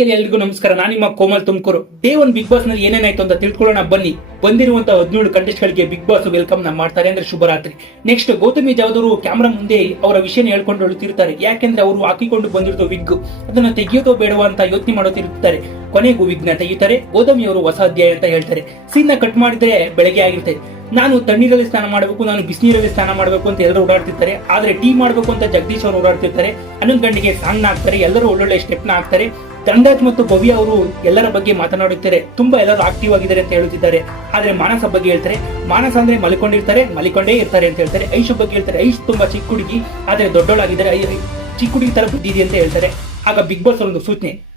ಎಲ್ರಿಗೂ ನಮಸ್ಕಾರ. ನಾನು ನಿಮ್ಮ Komal Tumakuru. Day one big ಬಾಸ್ನಲ್ಲಿ ಏನೇನಾಯ್ತು ಅಂತ ತಿಳ್ಕೊಳ್ಳೋಣ. ಬನ್ನಿ. ಬಂದಿರುವಂತ ಹದಿನೇಳು ಕಂಟೆಸ್ಟ್ ಗಳಿಗೆ ಬಿಗ್ ಬಾಸ್ ವೆಲ್ಕಮ್ನ ಮಾಡ್ತಾರೆ ಅಂದ್ರೆ ಶುಭರಾತ್ರಿ. ನೆಕ್ಸ್ಟ್ ಗೌತಮಿ ಜಾವದವರು ಕ್ಯಾಮ್ರಾ ಮುಂದೆ ಅವರ ವಿಷಯ ಹೇಳ್ಕೊಂಡು ಹೇಳ್ತಿರ್ತಾರೆ ಯಾಕೆಂದ್ರೆ ಅವರು ಹಾಕಿಕೊಂಡು ಬಂದಿರೋ ವಿಗ್ ಅದನ್ನ ತೆಗೆಯೋದು ಬೇಡವಾ ಅಂತ ಯೋಚನೆ ಮಾಡೋತಿರ್ತಾರೆ. ಕೊನೆಗೂ ವಿಘ್ನ ತೆಗಿತಾರೆ. ಗೌತಮಿ ಅವರು ಹೊಸ ಅಧ್ಯಾಯ ಅಂತ ಹೇಳ್ತಾರೆ. ಸೀನ್ನ ಕಟ್ ಮಾಡಿದ್ರೆ ಬೆಳಗ್ಗೆ ಆಗಿರ್ತದೆ ನಾನು ತಣ್ಣೀರಲ್ಲಿ ಸ್ನಾನ ಮಾಡಬೇಕು, ನಾನು ಬಿಸಿನೀರಲ್ಲಿ ಸ್ನಾನ ಮಾಡಬೇಕು ಅಂತ ಎಲ್ಲರೂ ಓಡಾಡ್ತಿರ್ತಾರೆ. ಆದ್ರೆ ಟೀ ಮಾಡಬೇಕು ಅಂತ ಜಗದೀಶ್ ಅವರು ಓಡಾಡ್ತಿರ್ತಾರೆ. ಹನ್ನೊಂದು ಗಂಟೆಗೆ ಸಾಂಗ್ನ ಹಾಕ್ತಾರೆ. ಎಲ್ಲರೂ ಒಳ್ಳೊಳ್ಳೆ ಸ್ಟೆಪ್ನ ಹಾಕ್ತಾರೆ. ಧನರಾಜ್ ಮತ್ತು ಭವ್ಯ ಅವರು ಎಲ್ಲರ ಬಗ್ಗೆ ಮಾತನಾಡುತ್ತಾರೆ. ತುಂಬಾ ಎಲ್ಲರೂ ಆಕ್ಟಿವ್ ಆಗಿದ್ದಾರೆ ಅಂತ ಹೇಳುತ್ತಿದ್ದಾರೆ. ಆದ್ರೆ ಮಾನಸ ಬಗ್ಗೆ ಹೇಳ್ತಾರೆ. ಮಾನಸ ಅಂದ್ರೆ ಮಲಿಕೊಂಡಿರ್ತಾರೆ, ಮಲಿಕೊಂಡೇ ಇರ್ತಾರೆ ಅಂತ ಹೇಳ್ತಾರೆ. ಐಶು ಬಗ್ಗೆ ಹೇಳ್ತಾರೆ. ಐಶ್ ತುಂಬಾ ಚಿಕ್ಕ ಹುಡುಗಿ, ಆದ್ರೆ ದೊಡ್ಡೋಳಾಗಿದ್ದಾರೆ. ಚಿಕ್ಕ ಹುಡುಗಿ ತರ ಬುದ್ಧಿ ಅಂತ ಹೇಳ್ತಾರೆ. ಆಗ ಬಿಗ್ ಬಾಸ್ ಒಂದು ಸೂಚನೆ.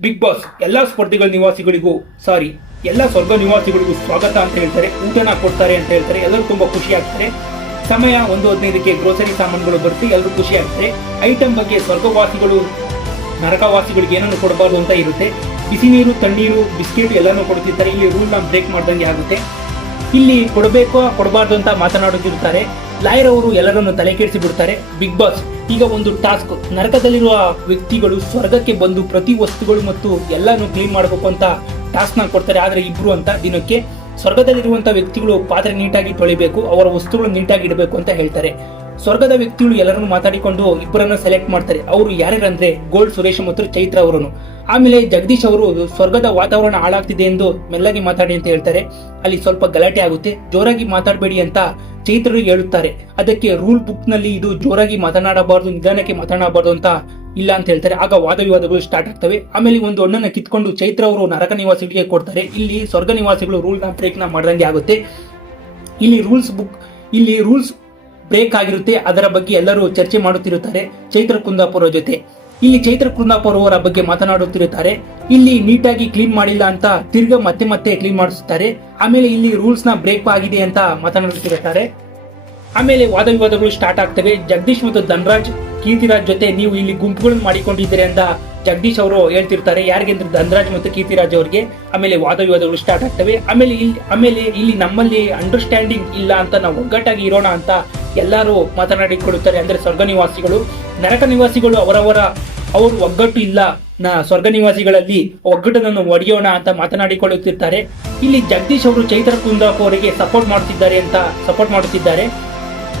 ಬಿಗ್ ಬಾಸ್ ಎಲ್ಲಾ ಸ್ಪರ್ಧಿಗಳ ನಿವಾಸಿಗಳಿಗೂ ಸಾರಿ ಎಲ್ಲಾ ಸ್ವರ್ಗ ನಿವಾಸಿಗಳಿಗೂ ಸ್ವಾಗತ ಅಂತ ಹೇಳ್ತಾರೆ. ಊಟನ ಕೊಡ್ತಾರೆ ಅಂತ ಹೇಳ್ತಾರೆ. ಎಲ್ಲರೂ ತುಂಬಾ ಖುಷಿ ಆಗ್ತಾರೆ. ಸಮಯ ಒಂದು ಹದಿನೈದಕ್ಕೆ ಗ್ರೋಸರಿ ಸಾಮಾನುಗಳು ಬರುತ್ತೆ. ಎಲ್ಲರೂ ಖುಷಿ ಆಗ್ತಾರೆ. ಐಟಮ್ ಬಗ್ಗೆ ಸ್ವರ್ಗವಾಸಿಗಳು ನರಕವಾಸಿಗಳಿಗೆ ಏನನ್ನು ಕೊಡಬಾರ್ದು ಅಂತ ಇರುತ್ತೆ. ಬಿಸಿ ನೀರು, ತಣ್ಣೀರು, ಬಿಸ್ಕೆಟ್ ಎಲ್ಲನೂ ಕೊಡ್ತಿರ್ತಾರೆ. ಇಲ್ಲಿ ರೂಲ್ನ ಬ್ರೇಕ್ ಮಾಡ್ದಂಗೆ ಆಗುತ್ತೆ. ಇಲ್ಲಿ ಕೊಡಬೇಕೋ ಕೊಡಬಾರ್ದು ಅಂತ ಮಾತನಾಡುತ್ತಿರುತ್ತಾರೆ. ಲಾಯರ್ ಅವರು ಎಲ್ಲರನ್ನು ತಲೆ ಕೆಡಿಸಿ ಬಿಡ್ತಾರೆ ಬಿಗ್ ಬಾಸ್, ಈಗ ಒಂದು ಟಾಸ್ಕ್. ನರಕದಲ್ಲಿರುವ ವ್ಯಕ್ತಿಗಳು ಸ್ವರ್ಗಕ್ಕೆ ಬಂದು ಪ್ರತಿ ವಸ್ತುಗಳು ಮತ್ತು ಎಲ್ಲಾನು ಕ್ಲೀನ್ ಮಾಡಬೇಕು ಅಂತ ಟಾಸ್ಕ್ನ ಕೊಡ್ತಾರೆ. ಆದ್ರೆ ಇಬ್ರು ಅಂತ ದಿನಕ್ಕೆ ಸ್ವರ್ಗದಲ್ಲಿರುವಂತ ವ್ಯಕ್ತಿಗಳು ಪಾತ್ರೆ ನೀಟಾಗಿ ತೊಳಿಬೇಕು, ಅವರ ವಸ್ತುಗಳು ನೀಟಾಗಿ ಇಡಬೇಕು ಅಂತ ಹೇಳ್ತಾರೆ. ಸ್ವರ್ಗದ ವ್ಯಕ್ತಿಗಳು ಎಲ್ಲರನ್ನು ಮಾತಾಡಿಕೊಂಡು ಇಬ್ಬರನ್ನು ಸೆಲೆಕ್ಟ್ ಮಾಡ್ತಾರೆ. ಅವರು ಯಾರ್ಯಾರಂದ್ರೆ ಗೋಲ್ಡ್ ಸುರೇಶ್ ಮತ್ತು ಚೈತ್ರ ಅವರನ್ನು. ಆಮೇಲೆ ಜಗದೀಶ್ ಅವರು ಸ್ವರ್ಗದ ವಾತಾವರಣ ಹಾಳಾಗ್ತಿದೆ ಎಂದು ಮೆಲ್ಲಗೆ ಮಾತಾಡಿ ಅಂತ ಹೇಳ್ತಾರೆ. ಅಲ್ಲಿ ಸ್ವಲ್ಪ ಗಲಾಟೆ ಆಗುತ್ತೆ. ಜೋರಾಗಿ ಮಾತಾಡಬೇಡಿ ಅಂತ ಚೈತ್ರರು ಹೇಳುತ್ತಾರೆ. ಅದಕ್ಕೆ ರೂಲ್ ಬುಕ್ನಲ್ಲಿ ಇದು ಜೋರಾಗಿ ಮಾತನಾಡಬಾರದು, ನಿಧಾನಕ್ಕೆ ಮಾತನಾಡಬಾರದು ಅಂತ ಇಲ್ಲ ಅಂತ ಹೇಳ್ತಾರೆ. ಆಗ ವಾದ ವಿವಾದಗಳು ಸ್ಟಾರ್ಟ್ ಆಗ್ತವೆ. ಆಮೇಲೆ ಒಂದು ಹಣ್ಣನ್ನ ಕಿತ್ಕೊಂಡು ಚೈತ್ರ ಅವರು ನರಕ ನಿವಾಸಿಗಳಿಗೆ ಕೊಡ್ತಾರೆ. ಇಲ್ಲಿ ಸ್ವರ್ಗ ನಿವಾಸಿಗಳು ರೂಲ್ನ ಬ್ರೇಕ್ನ ಮಾಡ್ದಂಗೆ ಆಗುತ್ತೆ. ಇಲ್ಲಿ ರೂಲ್ಸ್ ಬುಕ್ ಇಲ್ಲಿ ರೂಲ್ಸ್ ಬ್ರೇಕ್ ಆಗಿರುತ್ತೆ ಅದರ ಬಗ್ಗೆ ಎಲ್ಲರೂ ಚರ್ಚೆ ಮಾಡುತ್ತಿರುತ್ತಾರೆ ಚೈತ್ರ ಕುಂದಾಪುರ ಜೊತೆ. ಇಲ್ಲಿ ಚೈತ್ರ ಕುಂದಾಪುರ ಅವರ ಬಗ್ಗೆ ಮಾತನಾಡುತ್ತಿರುತ್ತಾರೆ, ಇಲ್ಲಿ ನೀಟಾಗಿ ಕ್ಲೀನ್ ಮಾಡಿಲ್ಲ ಅಂತ ತಿರ್ಗ ಮತ್ತೆ ಮತ್ತೆ ಕ್ಲೀನ್ ಮಾಡಿಸುತ್ತಾರೆ, ಆಮೇಲೆ ಇಲ್ಲಿ ರೂಲ್ಸ್ನ ಬ್ರೇಕ್ ಆಗಿದೆ ಅಂತ ಮಾತನಾಡುತ್ತಿರುತ್ತಾರೆ. ಆಮೇಲೆ ವಾದ ವಿವಾದಗಳು ಸ್ಟಾರ್ಟ್ ಆಗ್ತವೆ, ಜಗದೀಶ್ ಮತ್ತು ಧನರಾಜ್, ಕೀರ್ತಿರಾಜ್ ಜೊತೆ ನೀವು ಇಲ್ಲಿ ಗುಂಪುಗಳನ್ನು ಮಾಡಿಕೊಂಡಿದ್ದೀರಿ ಅಂತ ಜಗದೀಶ್ ಅವರು ಹೇಳ್ತಿರ್ತಾರೆ, ಯಾರಿಗೆ ಅಂದ್ರೆ ಧನರಾಜ್ ಮತ್ತು ಕೀರ್ತಿರಾಜ್ ಅವರಿಗೆ. ಆಮೇಲೆ ವಾದ ವಿವಾದಗಳು ಸ್ಟಾರ್ಟ್ ಆಗ್ತವೆ, ಆಮೇಲೆ ಇಲ್ಲಿ ಆಮೇಲೆ ಇಲ್ಲಿ ನಮ್ಮಲ್ಲಿ ಅಂಡರ್ಸ್ಟ್ಯಾಂಡಿಂಗ್ ಇಲ್ಲ ಅಂತ ನಾವು ಒಗ್ಗಟ್ಟಾಗಿ ಇರೋಣ ಅಂತ ಎಲ್ಲರೂ ಮಾತನಾಡಿಕೊಳ್ಳುತ್ತಾರೆ ಅಂದರೆ ಸ್ವರ್ಗ ನಿವಾಸಿಗಳು, ನರಕ ನಿವಾಸಿಗಳು ಅವರವರ, ಅವರು ಒಗ್ಗಟ್ಟು ಇಲ್ಲ. ನ ಸ್ವರ್ಗ ನಿವಾಸಿಗಳಲ್ಲಿ ಒಗ್ಗಟ್ಟನ್ನು ಒಡೆಯೋಣ ಅಂತ ಮಾತನಾಡಿಕೊಳ್ಳುತ್ತಿರ್ತಾರೆ. ಇಲ್ಲಿ ಜಗದೀಶ್ ಅವರು ಚೈತ್ರ ಕುಂದಾಪ್ ಅವರಿಗೆ ಸಪೋರ್ಟ್ ಮಾಡುತ್ತಿದ್ದಾರೆ ಅಂತ ಸಪೋರ್ಟ್ ಮಾಡುತ್ತಿದ್ದಾರೆ.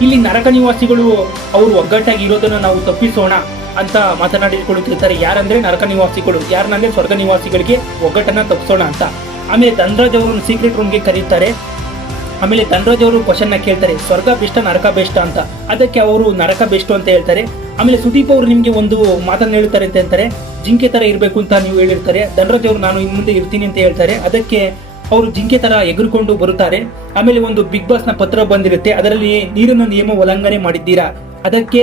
ಇಲ್ಲಿ ನರಕ ನಿವಾಸಿಗಳು ಅವರು ಒಗ್ಗಟ್ಟಾಗಿ ಇರೋದನ್ನು ನಾವು ತಪ್ಪಿಸೋಣ ಅಂತ ಮಾತನಾಡಿಕೊಳ್ಳುತ್ತಿರ್ತಾರೆ. ಯಾರಂದ್ರೆ ನರಕ ನಿವಾಸಿಗಳು. ಯಾರನ್ನಂದ್ರೆ ಸ್ವರ್ಗ ನಿವಾಸಿಗಳಿಗೆ ಒಗ್ಗಟ್ಟನ್ನ ತಪ್ಪಿಸೋಣ ಅಂತ. ಆಮೇಲೆ ಧನರಾಜ್ ಅವರನ್ನು ಸೀಕ್ರೆಟ್ ರೂಮ್ಗೆ ಕರೀತಾರೆ. ಆಮೇಲೆ ಧನರಾಜ್ ಅವರು ಕ್ವಶನ್ ಕೇಳ್ತಾರೆ, ಸ್ವರ್ಗ ಬೆಸ್ಟ್ ನರಕ ಬೆಸ್ಟ್ ಅಂತ. ಅದಕ್ಕೆ ಅವರು ನರಕ ಬೆಸ್ಟ್ ಅಂತ ಹೇಳ್ತಾರೆ. ಆಮೇಲೆ ಸುದೀಪ್ ಅವರು ನಿಮಗೆ ಒಂದು ಮಾತನ್ನು ಹೇಳ್ತಾರೆ ಅಂತ ಹೇಳ್ತಾರೆ, ಜಿಂಕೆ ತರ ಇರಬೇಕು ಅಂತ ನೀವು ಹೇಳಿರ್ತಾರೆ. ಧನರಾಜ್ ನಾನು ಇನ್ನು ಮುಂದೆ ಇರ್ತೀನಿ ಅಂತ ಹೇಳ್ತಾರೆ. ಅದಕ್ಕೆ ಅವರು ಜಿಂಕೆ ತರ ಎಗರ್ಕೊಂಡು ಬರುತ್ತಾರೆ. ಆಮೇಲೆ ಒಂದು ಬಿಗ್ ಬಾಸ್ನ ಪತ್ರ ಬಂದಿರುತ್ತೆ. ಅದರಲ್ಲಿ ನೀರಿನ ನಿಯಮ ಉಲ್ಲಂಘನೆ ಮಾಡಿದ್ದೀರಾ? ಅದಕ್ಕೆ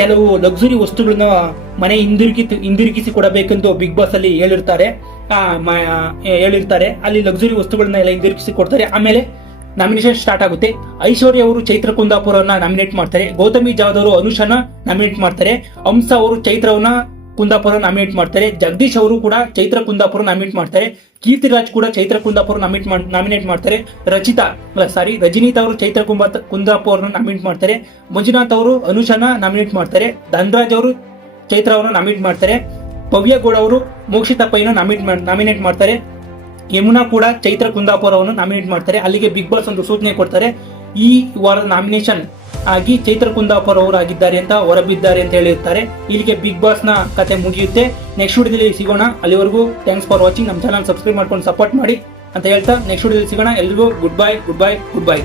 ಕೆಲವು ಲಕ್ಸುರಿ ವಸ್ತುಗಳನ್ನ ಮನೆ ಹಿಂದಿರುಗಿ ಹಿಂದಿರುಗಿಸಿ ಕೊಡಬೇಕೆಂದು ಬಿಗ್ ಬಾಸ್ ಅಲ್ಲಿ ಹೇಳಿರ್ತಾರೆ. ಹೇಳಿರ್ತಾರೆ. ಅಲ್ಲಿ ಲಕ್ಸುರಿ ವಸ್ತುಗಳನ್ನ ಎಲ್ಲ ಹಿಂದಿರುಗಿಸಿ ಕೊಡ್ತಾರೆ. ಆಮೇಲೆ ನಾಮಿನೇಷನ್ ಸ್ಟಾರ್ಟ್ ಆಗುತ್ತೆ. ಐಶ್ವರ್ಯ ಅವರು ಚೈತ್ರ ಕುಂದಾಪುರವನ್ನ ನಾಮಿನೇಟ್ ಮಾಡ್ತಾರೆ. ಗೌತಮಿ ಜಾಧವ್, ಅನುಷನ ನಾಮಿನೇಟ್ ಮಾಡ್ತಾರೆ. ಹಂಸ ಅವರು ಚೈತ್ರವನ್ನ ಕುಂದಾಪುರ ನಾಮಿನೇಟ್ ಮಾಡ್ತಾರೆ. ಜಗದೀಶ್ ಅವರು ಕೂಡ ಚೈತ್ರ ಕುಂದಾಪುರ ನಾಮಿನೇಟ್ ಮಾಡ್ತಾರೆ. ಕೀರ್ತಿರಾಜ್ ಕೂಡ ಚೈತ್ರ ಕುಂದಾಪುರ ನಾಮಿನೇಟ್ ನಾಮಿನೇಟ್ ಮಾಡ್ತಾರೆ. ರಚಿತಾ ಸಾರಿ ರಜನೀತ್ ಅವರು ಚೈತ್ರ ಕುಂಬಾ, ಕುಂದಾಪುರನ ನಾಮಿನೇಟ್ ಮಾಡ್ತಾರೆ. ಮಂಜುನಾಥ್ ಅವರು ಅನುಷನ ನಾಮಿನೇಟ್ ಮಾಡ್ತಾರೆ. ಧನ್ರಾಜ್ ಅವರು ಚೈತ್ರ ಅವರನ್ನ ನಾಮಿನೇಟ್ ಮಾಡ್ತಾರೆ. ಭವ್ಯ ಗೌಡ ಅವರು ಮೋಕ್ಷಿತ ನಾಮಿನೇಟ್ ನಾಮಿನೇಟ್ ಮಾಡ್ತಾರೆ. ಯಮುನಾ ಕೂಡ ಚೈತ್ರ ಕುಂದಾಪುರವನ್ನು ನಾಮಿನೇಟ್ ಮಾಡ್ತಾರೆ. ಅಲ್ಲಿಗೆ ಬಿಗ್ ಬಾಸ್ ಒಂದು ಸೂಚನೆ ಕೊಡ್ತಾರೆ. ಈ ವಾರದ ನಾಮಿನೇಷನ್ ಆಗಿ ಚೈತ್ರ ಕುಂದಾಪುರ ಅವರು ಆಗಿದ್ದಾರೆ ಅಂತ ಹೊರಬಿದ್ದಾರೆ ಅಂತ ಹೇಳಿರ್ತಾರೆ. ಇಲ್ಲಿಗೆ ಬಿಗ್ ಬಾಸ್ನ ಕತೆ ಮುಗಿಯುತ್ತೆ. ನೆಕ್ಸ್ಟ್ ವಿಡಿಯೋದಲ್ಲಿ ಸಿಗೋಣ. ಅಲ್ಲಿವರೆಗೂ ಥ್ಯಾಂಕ್ಸ್ ಫಾರ್ ವಾಚಿಂಗ್ ನಮ್ಮ ಚಾನಲ್ ಸಬ್ಸ್ಕ್ರೈಬ್ ಮಾಡ್ಕೊಂಡು ಸಪೋರ್ಟ್ ಮಾಡಿ ಅಂತ ಹೇಳ್ತಾ ನೆಕ್ಸ್ಟ್ ವಿಡಿಯೋದಲ್ಲಿ ಸಿಗೋಣ. ಎಲ್ರಿಗೂ good bye good bye good bye